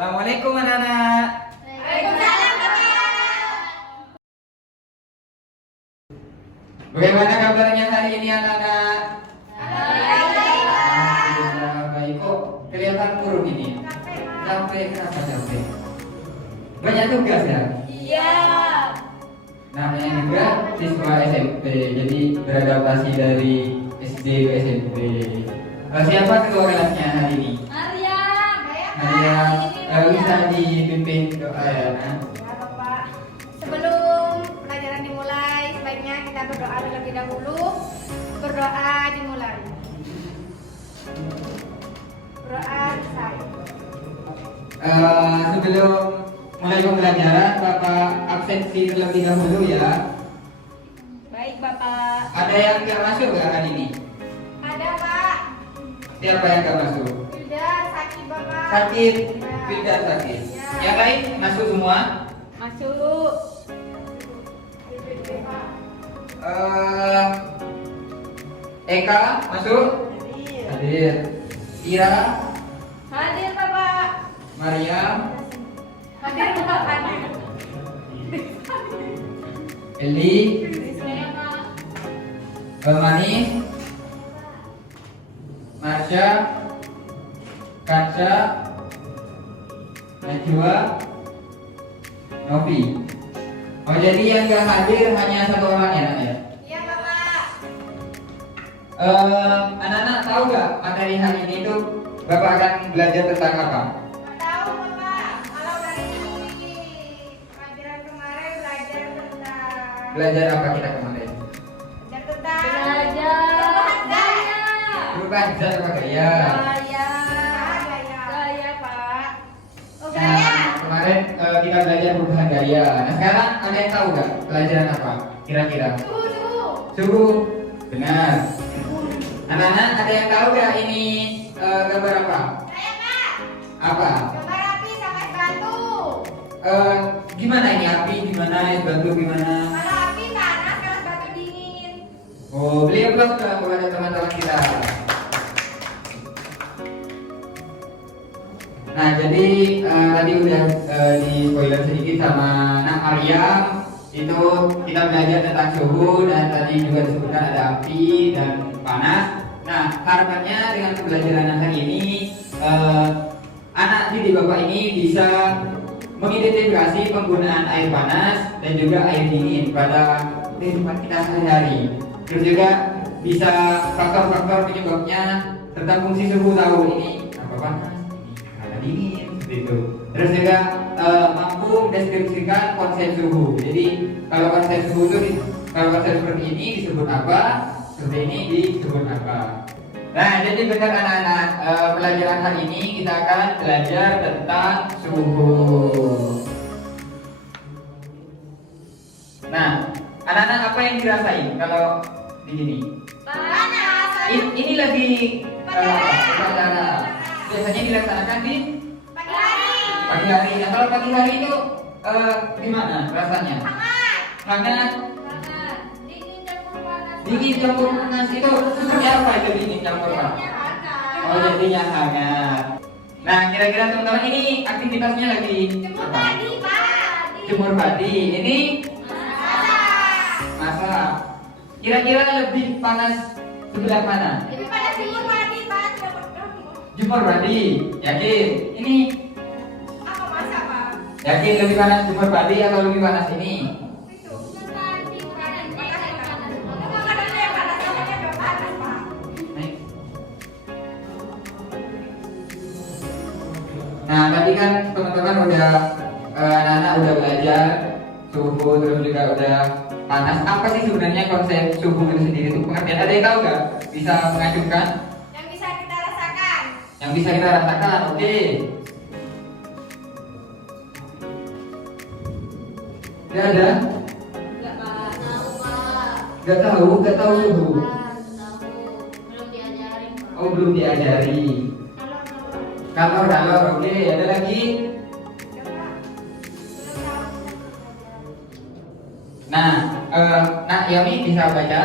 Assalamualaikum anak-anak. Waalaikumsalam, Bapak. Bagaimana kabarnya hari ini anak-anak? Baik. Alhamdulillah baik. Kok kelihatan kurung ini? Capek, kenapa capek? Banyak tugas ya? Iya. Namanya juga siswa SMP, jadi beradaptasi dari SD ke SMP. Siapa ketua kelasnya hari ini? Maryam. Maria, bisa dipimpin doa ya? Nah. Ya, Bapak. Sebelum pelajaran dimulai, sebaiknya kita berdoa terlebih dahulu. Berdoa dimulai. Berdoa selesai. Sebelum mulai pembelajaran, Bapak absensi terlebih dahulu ya. Baik, Bapak. Ada yang nggak masuk nggak hari ini? Ada, Pak. Siapa yang nggak masuk? Wilda sakit, Bapak. Sakit, Ya. Wilda sakit. Ya. Yang lain masuk semua? Masuk. Pak. Eka masuk? Hadir. Ira, Hadir, Bapak. Maryam, Hadir, Bapak. Hadir. Eli, Manis, Marsha, Kaca, Najwa, Novi. Oh jadi yang nggak hadir hanya satu orang ya, Nak, ya? Iya, Bapak. Anak-anak tahu nggak materi hari ini itu Bapak akan belajar tentang apa? Nggak tahu, Bapak. Kalau dari pelajaran kemarin belajar tentang Belajar apa kita kemarin? Perubahan zat apa gaya? Gaya, Pak. Oh, Nah, gaya. kemarin kita belajar perubahan gaya. Nah sekarang ada yang tahu nggak pelajaran apa? Kira-kira? Suhu. Suhu. Benar. Anak-anak ada yang tahu nggak ini gambar apa? Saya, Pak. Apa? Gambar api sama es batu. Gimana ini api? Gimana es batu? Gimana? Kalau api panas, kalau es batu dingin. Oh, beli aplaus dong kepada teman-teman kita. Nah, jadi tadi udah di spoiler sedikit sama Nak Maryam. Itu kita belajar tentang suhu dan tadi juga disebutkan ada api dan panas. Nah, harapannya dengan pembelajaran hari ini anak didik Bapak ini bisa mengidentifikasi penggunaan air panas dan juga air dingin pada kehidupan kita sehari-hari. Terus juga bisa faktor-faktor penyebabnya serta fungsi suhu tahu ini apa panas, ini apa dingin seperti itu. Terus juga mampu mendeskripsikan konsep suhu. Jadi kalau konsep suhu itu kalau konsep seperti ini disebut apa, seperti ini disebut apa. Nah, jadi benar anak-anak, pelajaran hari ini kita akan belajar tentang suhu. Nah, anak-anak apa yang dirasain kalau di sini? Panas. Ini lagi upacara. Biasanya dilaksanakan di Pagi hari. pagi hari. Nah, kalau pagi hari itu gimana rasanya? Hangat. Hangat, Panas. Dingin campur panas. dingin campur panas itu seperti apa itu dingin campur panas? Jadinya hangat. Oh, jadinya hangat. Nah, kira-kira teman-teman ini aktivitasnya lagi Jemur apa? padi, Pak. Jemur padi. Ini Masak. masak. Kira-kira lebih panas sebelah mana? Lebih panas jemur padi, Pak. Jemur padi. Yakin? Ini Apa masak, Pak? yakin lebih panas jemur padi atau lebih panas ini? Itu. Padi panas. Emang ada yang panas, namanya udah panas, Pak. Naik. Nah, tadi kan teman-teman udah anak-anak udah belajar suhu, terus juga udah panas. Apa sih sebenarnya konsep suhu itu sendiri itu pengertian? Ada yang tahu nggak? Bisa mengajukan? Yang bisa kita rasakan. Yang bisa kita rasakan, oke? Nggak ada? Enggak, Pak. Tahu, Pak. Nggak tahu suhu. Tahu. Belum diajarin, Pak. Oh, belum diajari. Kalau, oke. Ada lagi? Nah, Nak Yami bisa baca?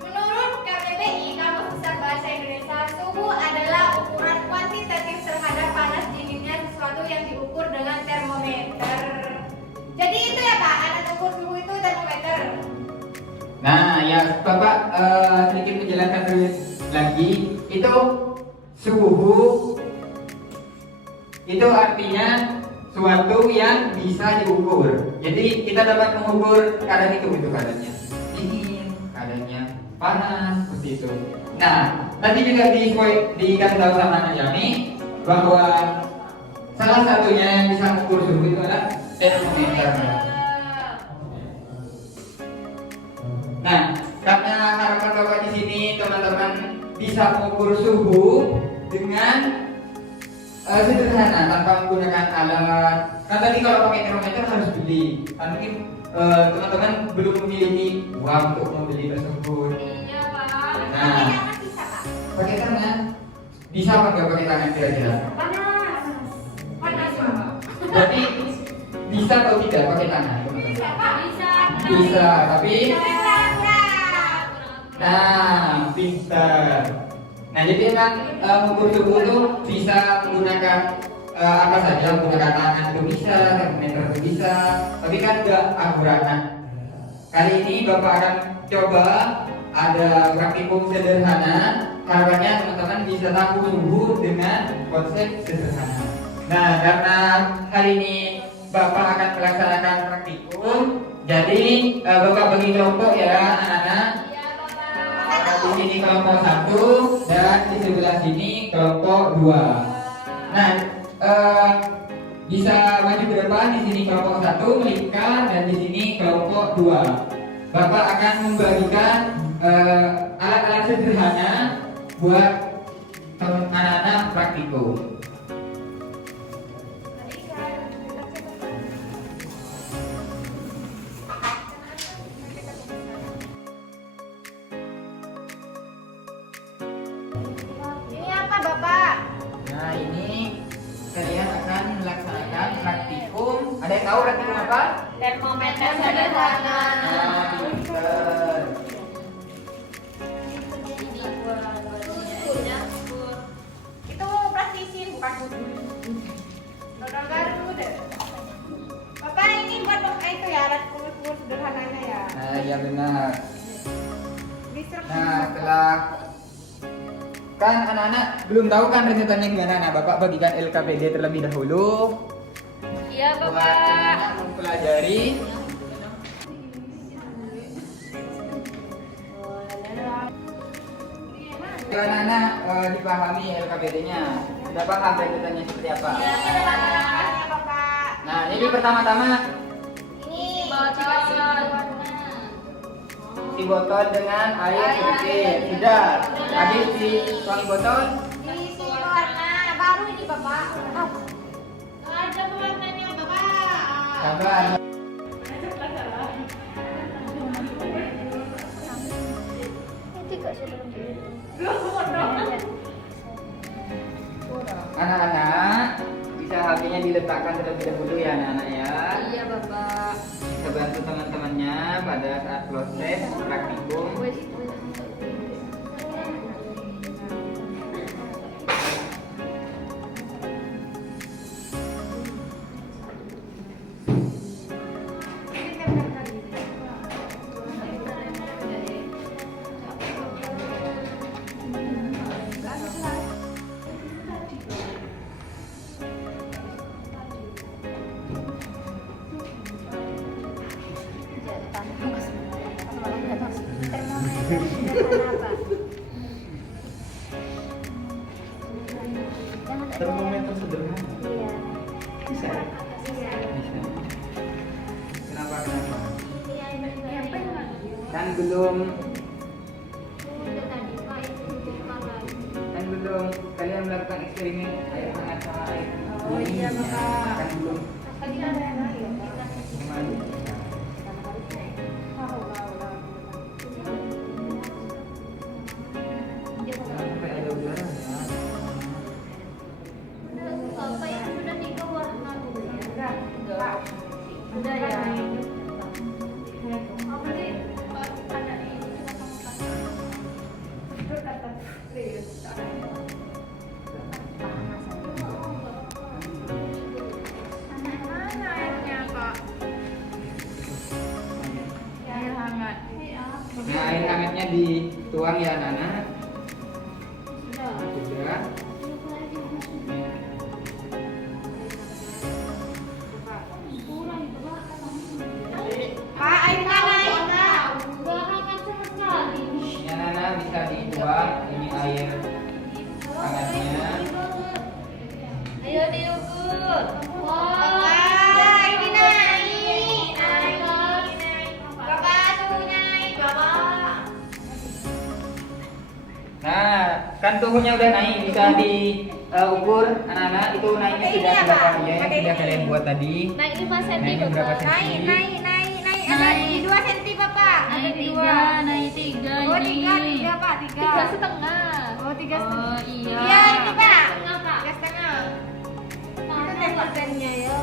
Menurut KBBI, Kamus Besar Bahasa Indonesia, suhu adalah ukuran kuantitatif terhadap panas dinginnya sesuatu yang satu lagi, itu suhu itu artinya suatu yang bisa diukur. Jadi kita dapat mengukur keadaan itu keadaannya dingin, keadaannya panas, seperti itu. Nah, nanti juga dikasih tahu sama Anak Jami bahwa salah satunya yang bisa mengukur suhu itu adalah termometer. Nah, karena harapan Bapak di sini teman-teman bisa mengukur suhu dengan sederhana tanpa menggunakan alat. Kan tadi kalau pakai termometer harus beli. Kan mungkin teman-teman belum memiliki uang untuk membeli tersebut. Iya, Pak. Nah, pakai tangan bisa apa nggak pakai tangan kira-kira? Panas. Panas, Pak. Berarti bisa atau tidak pakai tangan? Bisa, Pak. Bisa. Bisa, tapi Bisa. nah, pintar. Nah, jadi memang mengukur suhu itu bisa menggunakan apa saja, menggunakan tangan itu bisa, termometer itu bisa, tapi kan nggak akurat. Nah, kali ini Bapak akan coba ada praktikum sederhana. Harapannya teman-teman bisa tahu suhu dengan konsep sederhana. Nah, karena hari ini Bapak akan melaksanakan praktikum, jadi Bapak bagi kelompok ya anak-anak. Di sini kelompok 1 dan di sebelah sini kelompok 2. Nah, bisa maju ke depan. Di sini kelompok 1 melingkar dan di sini kelompok 2. Bapak akan membagikan alat-alat sederhana buat anak-anak praktikum. Ini apa, Bapak? Nah, ini kalian akan melaksanakan praktikum. Ada yang tahu praktikum apa? Termometer sederhana. Nah, pinter. Itu prasisin bukan kudu. Nodal baru deh. Bapak ini buat itu ya alat ukur sederhananya ya. Nah, ya benar. Bisa. Nah, setelah kan anak-anak belum tahu kan rencetannya gimana. Nah, Bapak bagikan LKPD terlebih dahulu Iya, buat Bapak. anak-anak mempelajari. Kalau anak-anak dipahami LKPD-nya, sudah paham rencetannya seperti apa? Iya, Bapak. Nah, jadi pertama-tama Ini si botol dengan air sedikit. Sudah. Habis dituang botol. isi warna baru ini, Bapak. Ada warnanya, Bapak. Sabar. Anak-anak, bisa HP-nya diletakkan terlebih dahulu ya anak-anak ya. Iya, Bapak. Kita bantu teman-temannya pada saat proses praktikum. Termometer sederhana. Bisa. Bisa. Kenapa? Kan belum kalian melakukan eksperimen air hangat sama air. Oh iya, Bapak. Kan belum. Gimana? Sampai ada udara ya. Udah ya. Mana airnya, Kak? Air hangat. Nah, air hangatnya dituang ya anak-anak. air hangatnya. Ayo diukur. Bapak, ini naik. Bapak, suhunya naik, Bapak. Nah, kan suhunya udah naik, bisa diukur anak-anak itu naiknya Ini sudah apa? berapa ya yang Pakai sudah ini. kalian buat tadi. Naik 5 cm Naiknya berapa Bapak. cm? Naik. Ada di 2 cm, Bapak. Ada Naik di 3, 2. naik 3 Oh, ini. 3, Pak, 3. 3,5. Oh, 3 setengah. Oh iya. Iya, ini, Pak. 3,5 Pak. 3 setengah. Mana persennya ya?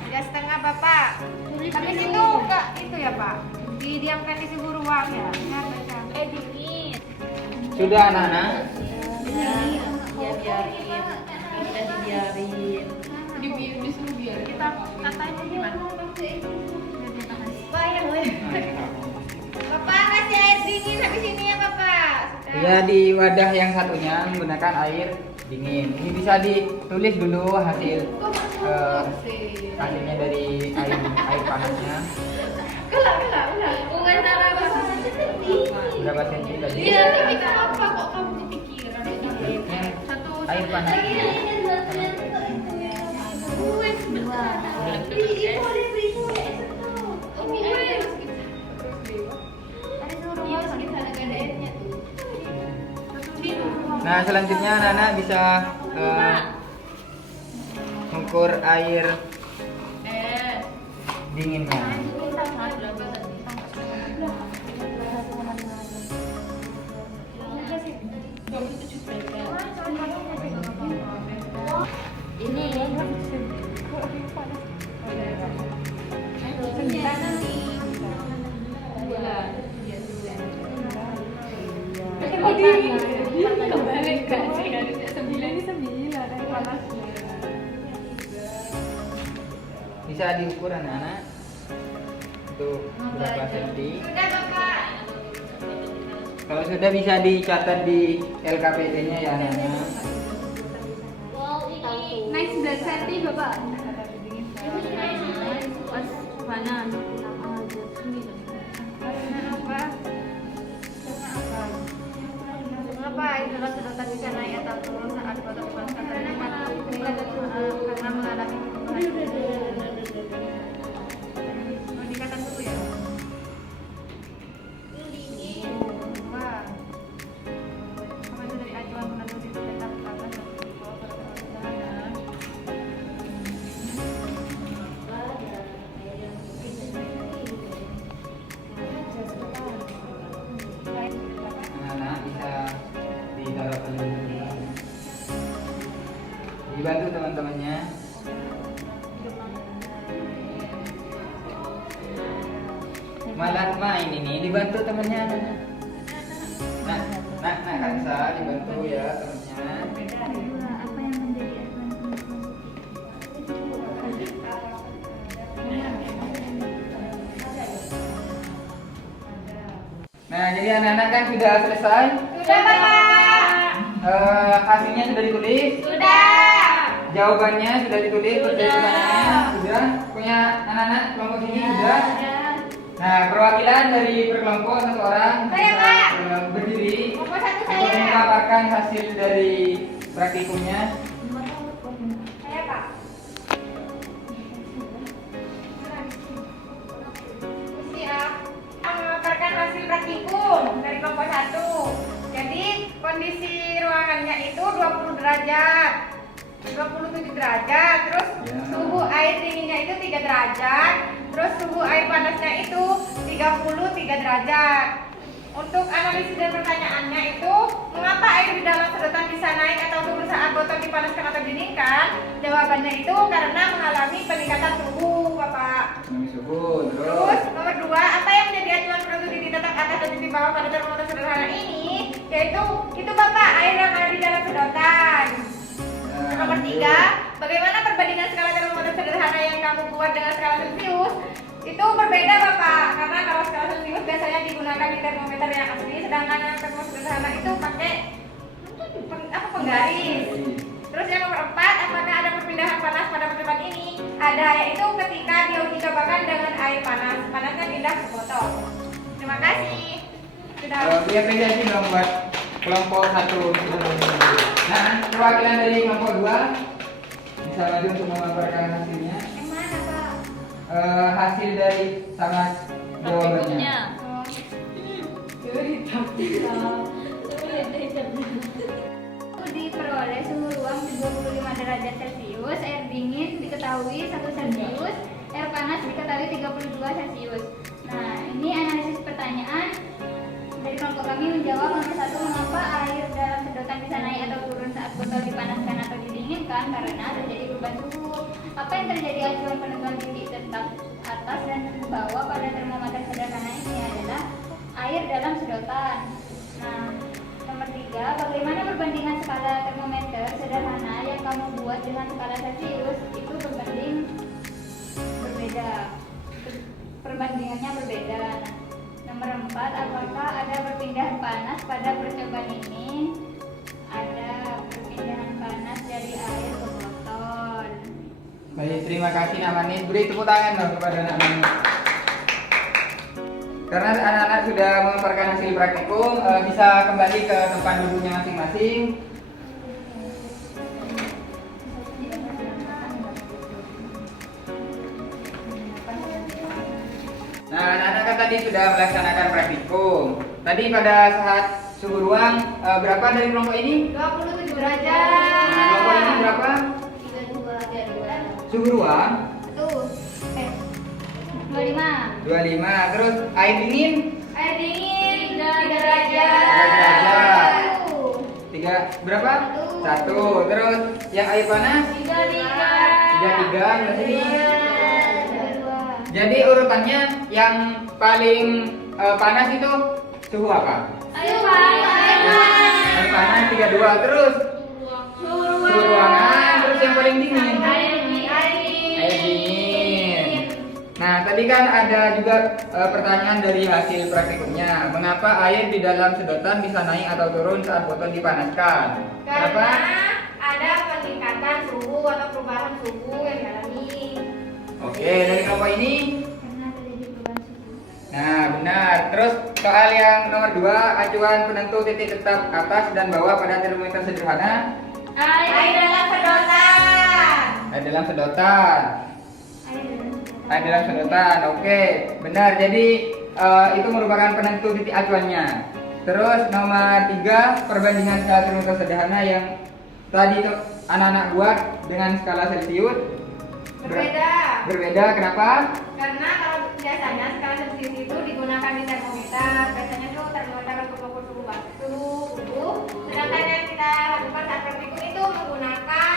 3 setengah, Bapak. Tulis Habis dulu. itu enggak itu ya, Pak. Didiamkan di suhu ruang ya. Benar, baca. Dingin. Sudah anak-anak? Ya, biarin. Kita dibiarin. Disuruh biar kita katanya gimana? Bayang, Bapak kasih air dingin habis ini ya, Bapak. Sudah. Ya, di wadah yang satunya menggunakan air dingin. Ini bisa ditulis dulu hasilnya dari air panasnya. Ulah. Bukan cara bahasa Berapa senti tadi? Iya, tapi kenapa kok kamu kepikiran? Yang Satu air panas. Nah, selanjutnya anak-anak bisa mengukur air dinginnya. Ini Bisa diukur anak-anak untuk berapa senti. Sudah, Bapak. Kalau sudah bisa dicatat di LKPD-nya ya anak-anak. Naik 9 cm, Bapak. pas mana? Mengapa air dalam sedotan bisa naik atau turun saat botol dipanaskan karena mengalami perubahan peningkatan suhu ya? Wah. Apa itu dari acuan menenun itu tetap panas dan dibawa pada perjalanan? Anak-anak bisa ditaruh dulu. Dibantu teman-temannya. Malah main ini dibantu temannya. Nah, Kansa dibantu ya temannya. Apa yang menjadi Nah, jadi anak-anak kan sudah selesai. Sudah, Bapak. Hasilnya sudah ditulis. Sudah. Jawabannya sudah ditulis. Pertanyaannya sudah. Punya anak-anak kelompok ini sudah. Nah, perwakilan dari perkelompok satu orang Saya, bisa Pak. berdiri Nomor satu untuk saya. memaparkan hasil dari praktikumnya. Saya, Pak. Siap. Mengaparkan hasil praktikum dari kelompok 1. Jadi kondisi ruangannya itu 20 derajat, 27 derajat, terus Ya. suhu air dinginnya itu 3 derajat, terus suhu air panasnya itu 33 derajat. Untuk analisis dan pertanyaannya itu, mengapa air di dalam sedotan bisa naik atau turun saat botol dipanaskan atau didinginkan? Jawabannya itu karena mengalami peningkatan suhu, Bapak. Suhu, Terus nomor 2, apa yang menjadi acuan produksi di titik atas dan titik bawah pada termometer sederhana ini? Yaitu itu Bapak, air yang ada di dalam sedotan. Nomor 3, bagaimana perbandingan skala termometer sederhana yang kamu buat dengan skala Celcius? Itu berbeda Bapak, karena kalau skala Celcius biasanya digunakan di termometer yang asli, sedangkan yang termometer sederhana itu pakai penggaris. Terus yang nomor 4, apakah ada perpindahan panas pada percobaan ini? Ada, yaitu ketika diuji cobakan dengan air panas, panasnya pindah ke botol. Terima kasih. Sudah. Beri apresiasi dong buat kelompok 1 sudah maju. Nah, perwakilan dari kelompok 2 bisa maju untuk memaparkan hasilnya. Yang mana, Pak? Hasil dari sangat jawabannya. Diperoleh suhu ruang 25 derajat Celcius, air dingin diketahui 1 Celcius, air panas diketahui 32 Celcius. Nah, ini analisis pertanyaan dari kelompok kami menjawab nomor 1, mengapa air dalam sedotan bisa naik atau turun saat botol dipanaskan atau didinginkan? Karena terjadi perubahan suhu. Apa yang terjadi? Acuan penentuan titik tetap atas dan bawah pada termometer sederhana ini adalah air dalam sedotan. Nah, nomor 3, bagaimana perbandingan skala termometer sederhana yang kamu buat dengan skala Celcius itu berbeda. Perbandingannya berbeda. Nah, nomor 4, apakah ada perpindahan panas pada percobaan ini? Ada perpindahan panas dari air ke botol. Baik, terima kasih Nak Manis. Beri tepuk tangan dong kepada Nak Manis. Karena anak-anak sudah memaparkan hasil praktikum, bisa kembali ke tempat duduknya masing-masing. Nah, anak-anak kan tadi sudah melaksanakan praktikum. Tadi pada saat suhu ruang berapa dari kelompok ini? 27 Nah, derajat. kelompok ini berapa? 32. Suhu ruang 25. 25. Terus air dingin Air dingin 3 derajat. derajat. tiga berapa? Satu. 1. Terus yang air panas 33. 33. Berarti ini. 32. Jadi urutannya yang paling panas itu suhu apa? Air panas. Air panas 32. Terus suhu ruangan. Terus yang paling dingin Air dingin. air dingin. Nah, tadi kan ada juga pertanyaan dari hasil praktikumnya. Mengapa air di dalam sedotan bisa naik atau turun saat botol dipanaskan? Karena Kenapa? ada peningkatan suhu atau perubahan suhu yang dialami. Oke, dari kelompok ini. Karena terjadi perubahan suhu. Nah, benar. Terus soal yang nomor 2, acuan penentu titik tetap atas dan bawah pada termometer sederhana. Air dalam sedotan. Air dalam sedotan. Air dalam sedotan. Oke, benar. Jadi itu merupakan penentu titik acuannya. Terus nomor 3, perbandingan skala termometer sederhana yang tadi tuh anak-anak buat dengan skala Celcius. Berbeda. Berbeda, kenapa? Karena kalau biasanya skala Celcius itu digunakan di termometer. Biasanya tuh termometer untuk mengukur suhu tubuh. Sedangkan yang kita lakukan saat praktikum itu menggunakan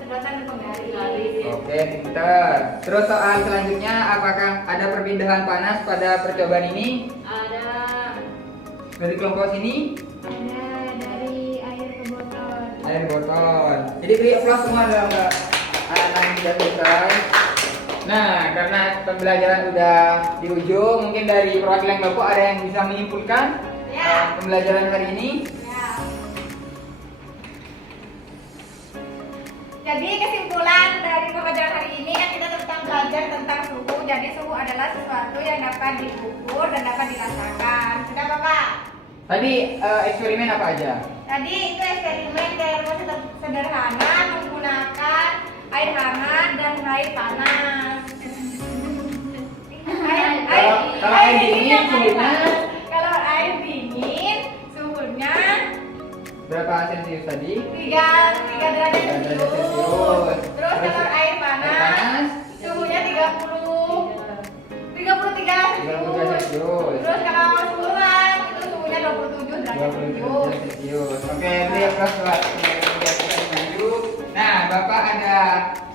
sedotan dan penggaris. Oke, pinter. Terus soal selanjutnya, apakah ada perpindahan panas pada percobaan ini? Ada. Dari kelompok sini, Ada dari air ke botol. air botol. Jadi beri aplaus semua dong ke anak-anak yang sudah selesai. Nah, karena pembelajaran sudah di ujung, mungkin dari perwakilan kelompok ada yang bisa menyimpulkan Ya. pembelajaran hari ini. Ya. Jadi kesimpulan dari pembelajaran hari ini kan kita tentang belajar tentang suhu. Jadi suhu adalah sesuatu yang dapat diukur dan dapat dirasakan. Sudah Bapak? Tadi eksperimen apa aja? Tadi itu eksperimen termos sederhana menggunakan air hangat dan air panas. Kalau air dingin suhunya Kalau air dingin suhunya berapa Celcius tadi? 3 derajat Tiga derajat Celcius. Celcius. Terus kalau air panas suhunya 33 33 Celcius. Terus kalau suhu ruang itu suhunya 27 derajat 20 Celcius. derajat Celcius. Oke, beri aplaus buat yang maju. Nah, Bapak ada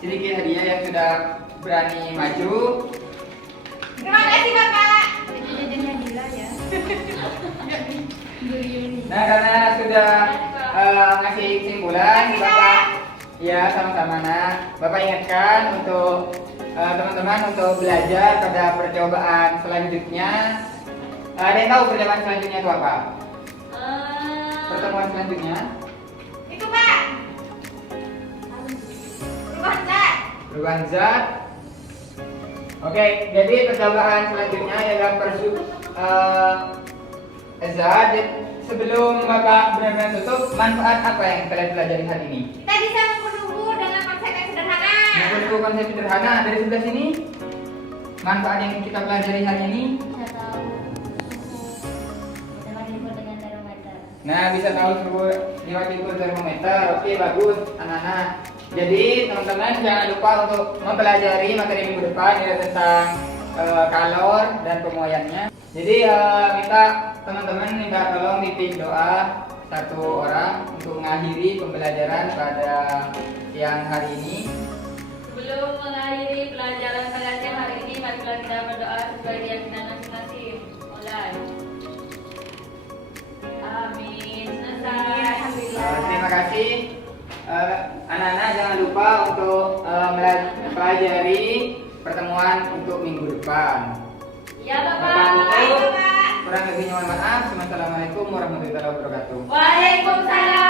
sedikit hadiah yang sudah berani maju. Terima kasih Bapak. Itu jajannya Dila ya. Nah, karena sudah ngasih kesimpulan, Terima kasih, Bapak ya sama-sama nak. Bapak ingatkan untuk teman-teman untuk belajar pada percobaan selanjutnya. Ada yang tahu percobaan selanjutnya itu apa? Pertemuan selanjutnya Itu Pak. Perubahan zat. perubahan zat. Oke, jadi percobaan selanjutnya adalah zat sebelum Bapak benar-benar tutup, manfaat apa yang kalian pelajari hari ini? Kita bisa mengukur dengan konsep yang sederhana. Yang kedua konsep sederhana dari sebelah sini. Manfaat yang kita pelajari hari ini. Bisa tahu suhu lewat diukur dengan termometer. Nah, bisa tahu suhu lewat diukur termometer. Oke, bagus, anak-anak. Jadi, teman-teman jangan lupa untuk mempelajari materi minggu depan yaitu tentang kalor dan pemuaiannya. Jadi, teman-teman minta tolong pimpin doa satu orang untuk mengakhiri pembelajaran pada siang hari ini. Sebelum mengakhiri pelajaran pada siang hari ini, marilah kita berdoa sesuai keyakinan masing-masing. Mulai. Amin. Selesai. Terima kasih. Anak-anak jangan lupa untuk mempelajari pertemuan untuk minggu depan. Ya, Bapak Bapak. tutup. Kurang lebihnya mohon maaf. Wassalamualaikum warahmatullahi wabarakatuh. Waalaikumsalam.